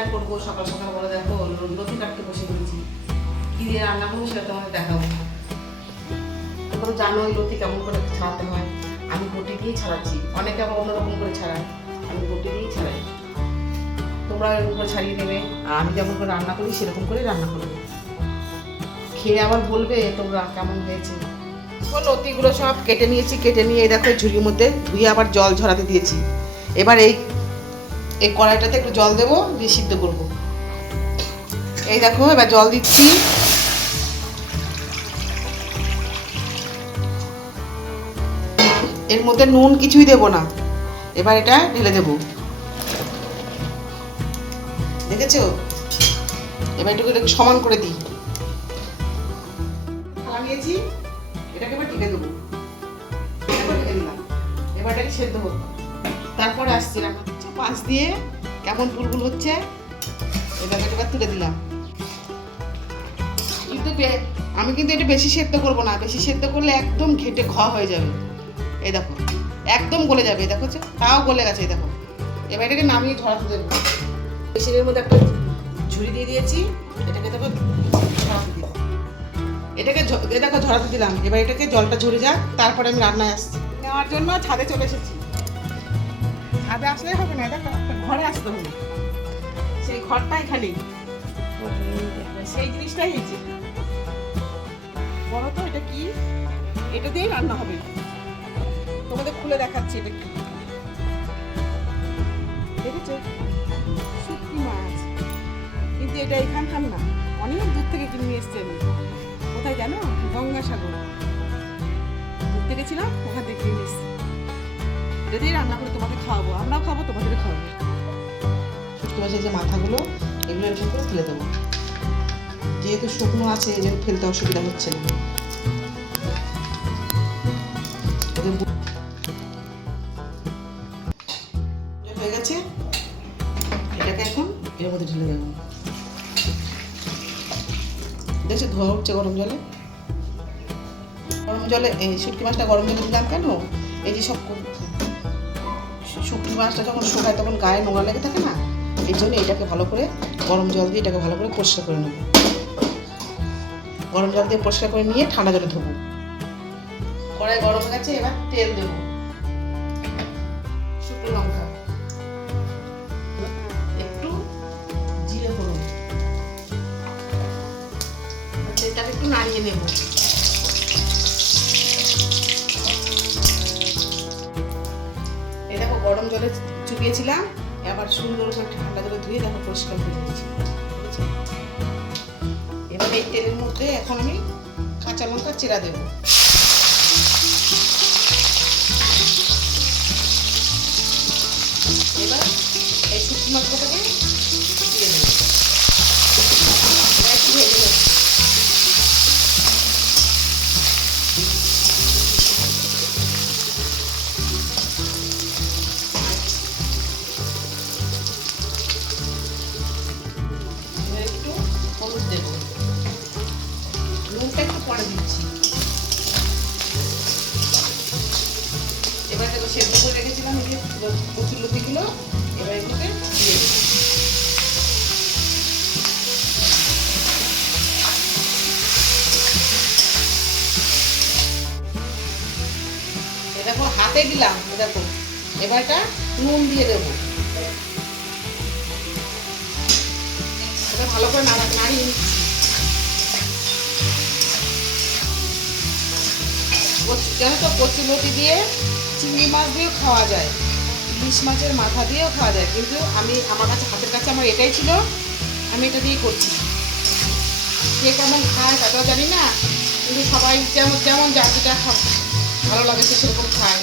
আর করবো? সকাল সকাল বলে দেখো লতি কাটতে বসে পড়েছি। কি দিয়ে রান্না করবো সেটা তোমাদের দেখাবো। তোমরা জানো ওই লতি কেমন করে ছাড়াতে হয়। আমি বটি দিয়েই ছাড়াচ্ছি, অনেকে আবার অন্যরকম করে ছাড়ায়, আমি বটি দিয়েই ছাড়াই। তোমরা এরকম করে ছাড়িয়ে নেবে, আর আমি যেমন করে রান্না করি সেরকম করে রান্না করবে। খেয়ে আবার বলবে তোমরা কেমন হয়েছে। লতিগুলো সব কেটে নিয়েছি, কেটে নিয়ে এই দেখো ঝুড়ির মধ্যে ধুয়ে আবার জল ঝরাতে দিয়েছি। এবার এই কড়াইটাতে একটু জল দেবো, দিয়ে সিদ্ধ করবো। এই দেখো এবার জল দিচ্ছি। এর মধ্যে নুন কিছুই দেবো না, এবার এটা ঢেলে দেবো। দেখেছো? এবার একটু সমান করে দিই। থালা নিয়েছি, এটাকে এবার ঢেকে দেবো। ঢেকে দিলাম, এবার এটাকে সেদ্ধ হোক, তারপরে আসছি রান্না। পাশ দিয়ে কেমন বুলবুল হচ্ছে, এটাকে এবার তুলে দিলাম। কিন্তু আমি কিন্তু এটা বেশি সেদ্ধ করবো না, বেশি সেদ্ধ করলে একদম ঘেটে হয়ে যাবে। এই দেখো একদম গলে যাবে, এই দেখো তাও গলে গেছে। এই দেখো এবার এটাকে নামিয়ে ঝরাতে দেবো। মেশিনের মধ্যে একটা ঝুড়ি দিয়ে দিয়েছি, এটাকে দেখো ঝরাতে দিলাম। এটাকে দেখো ঝরাতে দিলাম। এবার এটাকে জলটা ঝরে যাক, তারপরে আমি রান্নায় আসছি। নেওয়ার জন্য ছাদে চলে এসেছি। ছাদে আসলে হবে না, দেখো ঘরে আসতে হবে। সেই ঘরটাই খালি, সেই জিনিসটাই হয়েছে। বলো তো এটা কি? এটা দিয়েই রান্না হবে। তোমাদের খুলে দেখাচ্ছি এটা কি। দেখেছো? শুটকি মাছ, কিন্তু এটা এখানকার না, অনেক দূর থেকে কিনে নিয়ে এসছি আমি। কোথায় জানো? গঙ্গাসাগর ঘুরতে গেছিলাম, ওখান থেকে কিনে এসছি। এটা দিয়ে রান্না করে তোমাকে খাওয়াবো, আমরাও খাবো, তোমাদের খাওয়াবো। শুটকি মাছের যে মাথাগুলো, এগুলো এরকম করে ফেলে দেবো। যেহেতু শুকনো আছে এই জন্য ফেলতে অসুবিধা হচ্ছে না। হয়ে গেছে, এটাকে এখন এর মধ্যে ঢেলে দেবো। দেখছো ধোয়া উঠছে গরম জলে। গরম জলে এই শুটকি মাছটা গরম জলে দিলাম কেন? এই যে সব শুটকি মাছটা যখন শুকায় তখন গায়ে নোংরা লেগে থাকে না, এই জন্য এটাকে ভালো করে গরম জল দিয়ে এটাকে ভালো করে পরিষ্কার করে নেবো। গরম জল দিয়ে পরিষ্কার করে নিয়ে ঠান্ডা জলে ধোবো। কড়াই গরম হয়ে গেছে, এবার তেল দেবো, শুকনো লঙ্কা, একটু জিরে ফোড়ন, তেলটাকে একটু নাড়িয়ে নেব। এই দেখো গরম জলে চুবিয়েছিলাম, আবার সুন্দর করে ঠান্ডা জলে ধুয়ে দেখো পরিষ্কার করে নিয়েছি। এবার এই তেলের মধ্যে এখন আমি কাঁচা লঙ্কা চিরা দেবো। এবার এই শুকনো মাছটাকে দিয়ে দেবো, একটু ভেজে নেব। একটু হলুদ দেবো, নুনটা একটু পরে দিচ্ছি। এবার দেখো সেদ্ধ করে রেখেছিলাম এই যে কচুর লতিগুলো, এবার এগুলোকে দিয়ে দেবো। এ দেখো হাতে দিলাম, দেখো এবার এটা নুন দিয়ে দেবো। এটা ভালো করে নাড়িয়ে নিচ্ছি। জানো তো কচুর লতি দিয়ে চিংড়ি মাছ দিয়েও খাওয়া যায়, ইলিশ মাছের মাথা দিয়েও খাওয়া যায়, কিন্তু আমার কাছে হাতের কাছে আমার এটাই ছিল, আমি এটা দিয়ে করছি। কে কেমন খায় তাটাও জানি না, কিন্তু সবাই যেমন যেমন যার যেটা ভালো লাগে সে সেরকম খায়।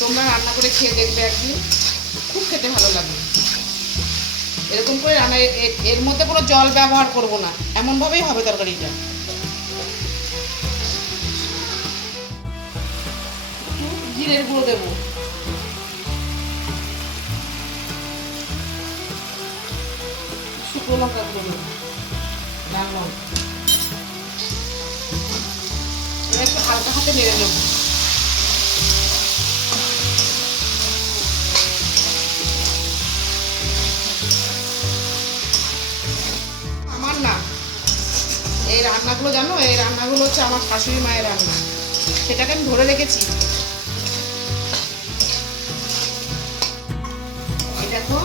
তোমরা রান্না করে খেয়ে দেখবে একদিন, খুব খেতে ভালো লাগে। এরকম করে রান্না, এর মধ্যে কোনো জল ব্যবহার করব না, এমনভাবেই হবে তরকারিটা। জিরের গুঁড়ো দেবো, শুকনো লঙ্কা গুঁড়ো দেবো, লাল লঙ্কা, একটু হালকা হাতে নেড়ে নেবো। রান্নাগুলো জানো, এই রান্নাগুলো হচ্ছে আমার শাশুড়ি মায়ের রান্না, সেটাকে আমি ধরে রেখেছি। এই দেখো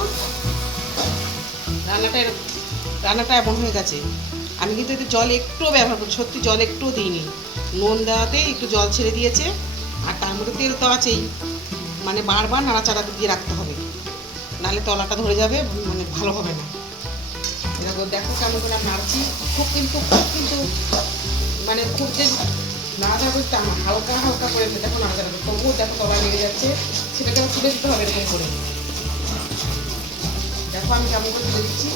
রান্নাটা এমন হয়ে গেছে। আমি কিন্তু এতে জল একটুও ব্যবহার করছি, সত্যি জল একটুও দিইনি। নুন দেওয়াতে একটু জল ছেড়ে দিয়েছে, আর তার মধ্যে তেল তো আছেই, মানে বারবার নাড়াচাড়া দিয়ে রাখতে হবে, নাহলে তলাটা ধরে যাবে, মানে ভালো হবে না। দেখো দেখো কেমন করে আমি নাড়ছি, খুব কিন্তু মানে খুব যে নাড়াচাড়া করতে আমার হালকা হালকা করে দেখো নাড়াচাড়া করতে, তবুও দেখো তলায় লেগে যাচ্ছে, সেটাকে আবার তুলে দিতে হবে এরকম করে। দেখো আমি কেমন করে তুলে দিচ্ছি,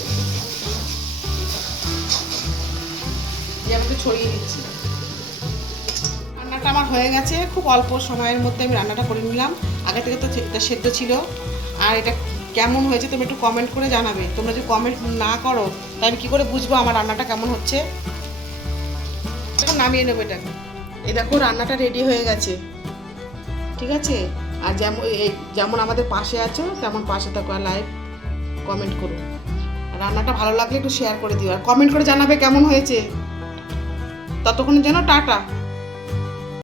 দিয়ে আমাকে ছড়িয়ে দিচ্ছি। রান্নাটা আমার হয়ে গেছে, খুব অল্প সময়ের মধ্যে আমি রান্নাটা করে নিলাম। আগে থেকে তো এটা সেদ্ধ ছিল। আর এটা কেমন হয়েছে তুমি একটু কমেন্ট করে জানাবে। তোমরা যদি কমেন্ট না করো তাই আমি কী করে বুঝবো আমার রান্নাটা কেমন হচ্ছে। এখন নামিয়ে নেবো এটাকে। এই দেখো রান্নাটা রেডি হয়ে গেছে, ঠিক আছে। আর যেমন আমাদের পাশে আছো তেমন পাশে থাকো, আর লাইক কমেন্ট করো। রান্নাটা ভালো লাগলে একটু শেয়ার করে দিও, আর কমেন্ট করে জানাবে কেমন হয়েছে। ততক্ষণের জন্য টাটা।